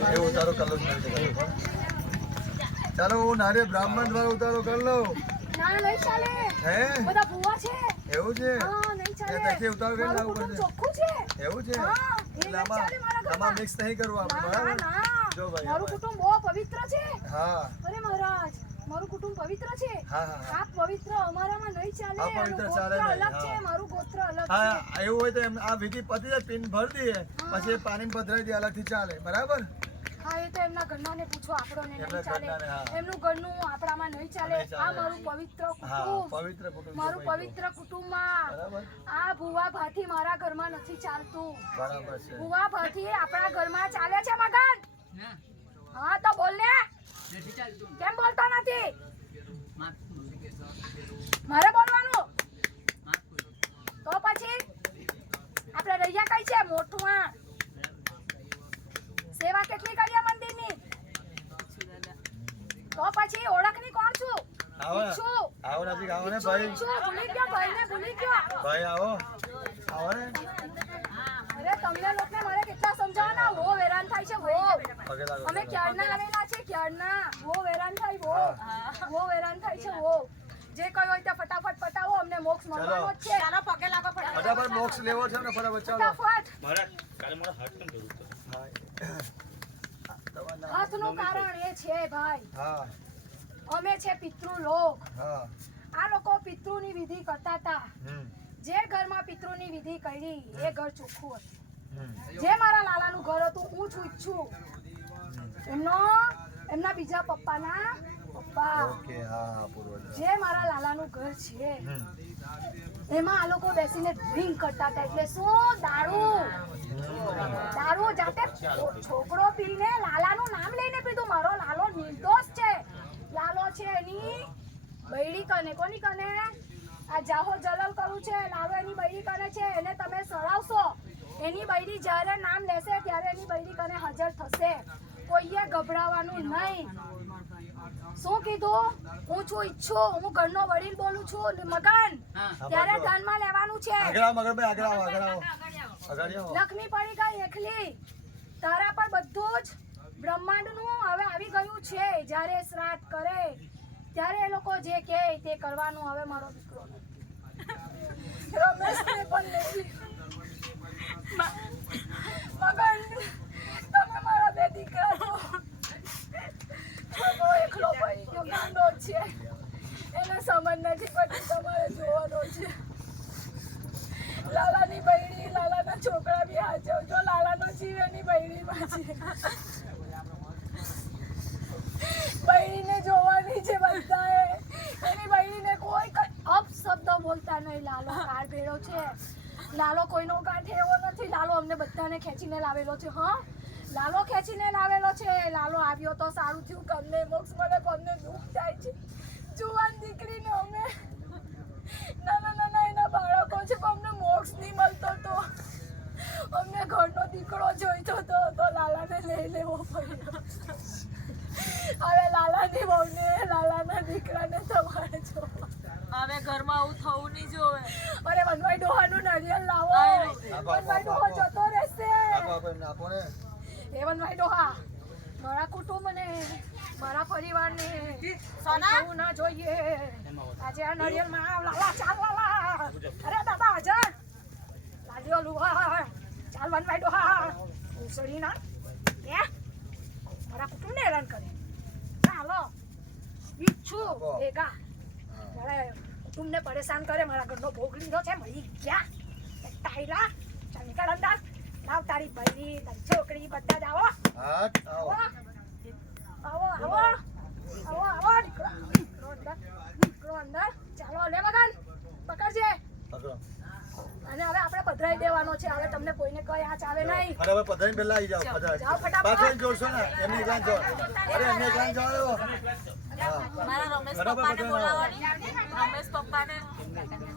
એ ઉતારો ચાલો હું નારે બ્રાહ્મણ દ્વારા ઉતારો કરી લઉં. હે? એવું છે? હા નહીં એ ચાલે ત્યાંથી ઉતારો કરી લાવવું પડશે એવું છે? એટલે આમાં ચાલે મારા ઘરમાં. આમાં મિક્સ નહીં કરવું આપણે બરાબર? જો ભાઈ, મારું કુટુંબ બહુ પવિત્ર છે. હા. અરે મહારાજ મારું કુટુંબ પવિત્ર છે. હા હા હા. આ પવિત્ર અમારામાં નહીં ચાલે. આ પવિત્ર ચાલે અલગ છે હા. મારું ગોત્ર અલગ હા એવું હોય તો આ વિધિ પતી જાય પિન ભરી દઈએ. પછી પાણી પધરાઈ દઈએ અલગથી ચાલે બરાબર? હા એ તો એમના ઘરનાને પૂછો આપણોને નહીં ચાલે. એમનું ઘરનું આપણામાં નહીં ચાલે. આ મારું પવિત્ર કુટુંબ. પવિત્ર કુટુંબ મારું પવિત્ર કુટુંબમાં. આ ભુવા ભાથી મારા ઘરમાં નથી ચાલતું. ભુવા ભાથી આપણા ઘરમાં ચાલે છે મગન? હા તો બોલ ને. કેમ બોલતો નથી? મારે બોલવાનું તો પછી આપણે રૈયા કઈ છે મોટું આ સેવા કેટલી કરીએ મંદિરની તો પછી ઓળખની કોણ છું આવો. ને. આવો નજીક આવો ને ભાઈ. ભૂલી ગયો ભાઈને ભૂલી ગયો. ભાઈ આવો. આવો ને. અરે તમને લોકોને મારે કેટલા સમજાવવાના? હો. હેરાન થાય છે હો અમે ક્યારના આવેલા છે? ક્યારના? હો હેરાન થાય હો. બહુ વેરાન થાય છે હો જે કયો હોય તે ફટાફટ પટાવો અમને મોક્ષ મળવાનો છે. ચાલો પગે લાગો ફટાફટ મોક્ષ લેવો છે ને ફટાફટ ચાલો. ફટાફટ. મારે કાલે મારા હાથ કેમ જરૂર છે હાથનું કારણ એ છે ભાઈ. હા. અમે છે પિતૃ લોક. આ લોકો પિતૃની વિધિ કરતા હતા. જે ઘરમાં પિતૃની વિધિ કરી એ ઘર ચોખ્ખું હતું. જે મારા લાલાનું ઘર હતું હું છું ઈચ્છું. એમનો એમના બીજા પપ્પાના પપ્પા. જે મારા લાલાનું ઘર છે એમાં આ લોકો બેસીને ડ્રિંક કરતા હતા. એટલે શું? દારૂ. દારૂ જાતે છોકરો પીને લાલાનું નામ લઈને પીધું. મારો લાલો નિર્દોષ છે લાલો છે એની બૈડી કને કોની કને? આ જાહો જલલ કરું છે લાવે એની બૈરી કને છે એને તમે સળાવશો. એની બૈરી જ્યારે નામ લેશે ત્યારે એની બૈરી કને હાજર થશે. કોઈએ ગભરાવાનું નહીં. શું કીધું? હું છું ઈચ્છું હું ઘરનો વડીલ બોલું છું. મકાન મગન ત્યારે ધ્યાનમાં લેવાનું છે. લક્ષ્મી પડી ગઈ એકલી. તારા પર બધું જ બ્રહ્માંડનું હવે આવી ગયું છે. જ્યારે શ્રાદ્ધ કરે ત્યારે એ લોકો જે કહે તે કરવાનું હવે મારો દીકરો નથી. પણ નથી. તમે મારા બે દીકરા. છોકરો એકલો પડી ગયો, ગાંડો છે એને સમજ નથી પડતી તમારે જોવાનો છે લાલાની બૈરી, લાલાના છોકરા બી હાચવજો લાલાનો જીવ એની બૈરીમાં છે બૈરીને જોવાની છે બધાએ એની બૈરીને કોઈ ક- અપશબ્દ નહીં લાલો કાર ભેળો છે. લાલો કોઈનો કાંઠે એવો નથી. લાલો અમને બધાને ખેંચીને લાવેલો છે, હા? લાલો ખેંચીને લાવેલો છે. લાલો આવ્યો તો સારું થયું. કે અમને મોક્ષ મળે પણ દુઃખ થાય છે. જુવાન દીકરીને અમે નાના નાના એના બાળકો છે, પણ અમને મોક્ષ નહીં મળતો તો. અમને ઘરનો દીકરો જોઈતો તો તો લાલાને લઈ લેવો પડ્યો હવે લાલાની બહુને લાલાના દીકરાને તમારે જોવા. હવે ઘરમાં આવું થવું નહીં જોવે અરે વનવાઈ ડોહાનું નારિયેલ લાવો આય. વનવાઈ ડોહો જતો રહેશે આપો આપો એમને આપો ને. ડોહા મારા કુટુંબને મારા પરિવારને સોના? ના જોઈએ. આજે આ નારિયેલમાં માં લાલા ચાલ લાલા. અરે દાદા હાજર. લાગ્યો લુહા ચાલ વનવાઈ ડોહા. ઉસળી ના એ મારા કુટુંબને હેરાન કરે. ચાલો. ઈચ્છું. ભેગા. મારા કુટુંબને પરેશાન કરે. મારા ઘરનો ભોગ લીધો છે. મળી ગયા. ટાઈલા ચાલ નીકળ અંદર લાવ તારી બૈરી તારી છોકરી બધા જ આવો. હા આવો. આવો આવો આવો આવો નીકળો. નીકળો અંદર નીકળો અંદર. ચાલો લે મગન પકડજે. અને હવે આપણે પધરાઈ દેવાનો છે. હવે તમને કોઈને કઈ આ ચાલે નહીં. પહેલા આવી ફટાફટ. જોશો ને? એમની ગાન જો. અરે એમની ગાન જાઓ મારા રમેશ પપ્પાને બોલાવવાની. રમેશ પપ્પાને.